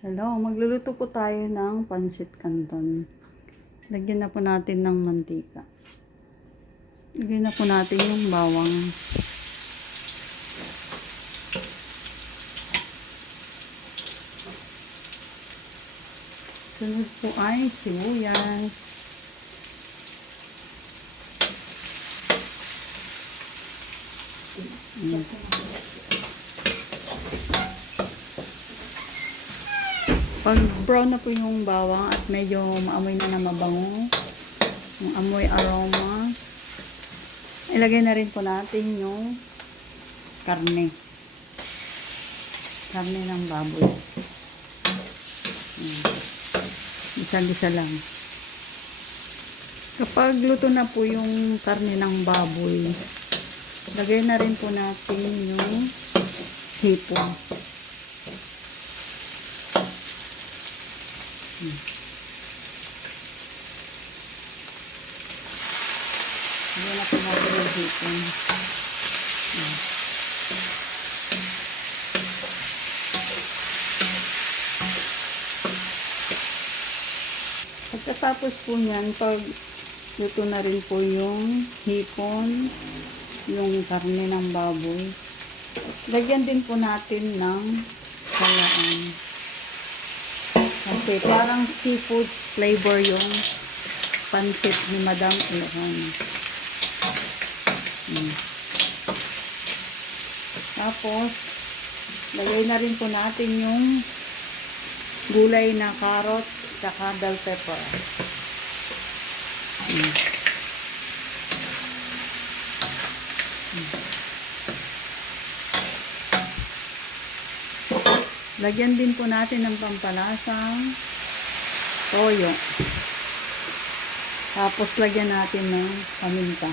Hello, magluluto po tayo ng pansit canton. Lagyan na po natin ng mantika. Lagyan na po natin yung bawang. Sunod po ay sibuyas. Pag brown na po yung bawang at medyo maamoy na mabango, yung amoy aroma, ilagay na rin po natin yung karne. Karne ng baboy. Isa-isa lang. Kapag luto na po yung karne ng baboy, lagay na rin po natin yung hipon. Lagyan na po natin yung hipon. Pagkatapos po niyan, pag luto na rin po yung hipon, yung karne ng baboy, lagyan din po natin ng kalaan. Kasi parang seafoods flavor yung pansit ni Madam Ilhan. Tapos, lagay na rin po natin yung gulay na carrots at bell pepper. Lagyan din po natin ng pampalasang toyo. Tapos lagyan natin ng paminta.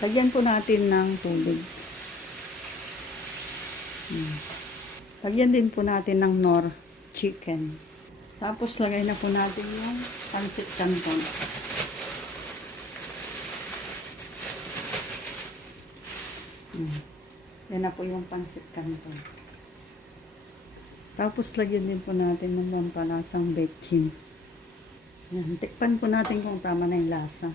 Lagyan po natin ng tubig. Lagyan din po natin ng Knorr chicken. Tapos lagay na po natin yung pansit canton. Yan na po yung pansit canton. Tapos lagyan din po natin ng pampalasang bechin. Yan, tikpan po natin kung tama na yung lasa.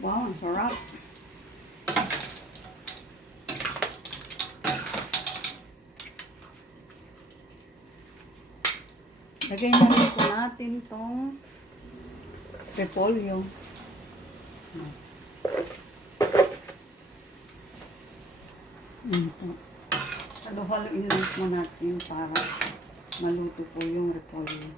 Wow, ang sarap. Lagay na rin po natin itong repolyo. Halo-haloin lang po natin para maluto po yung repolyo.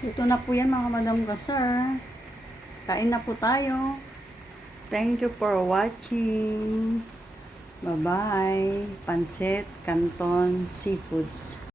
Ito na po yan mga Madam Kasar. Kain na po tayo. Thank you for watching. Bye-bye. Pansit Canton Seafoods.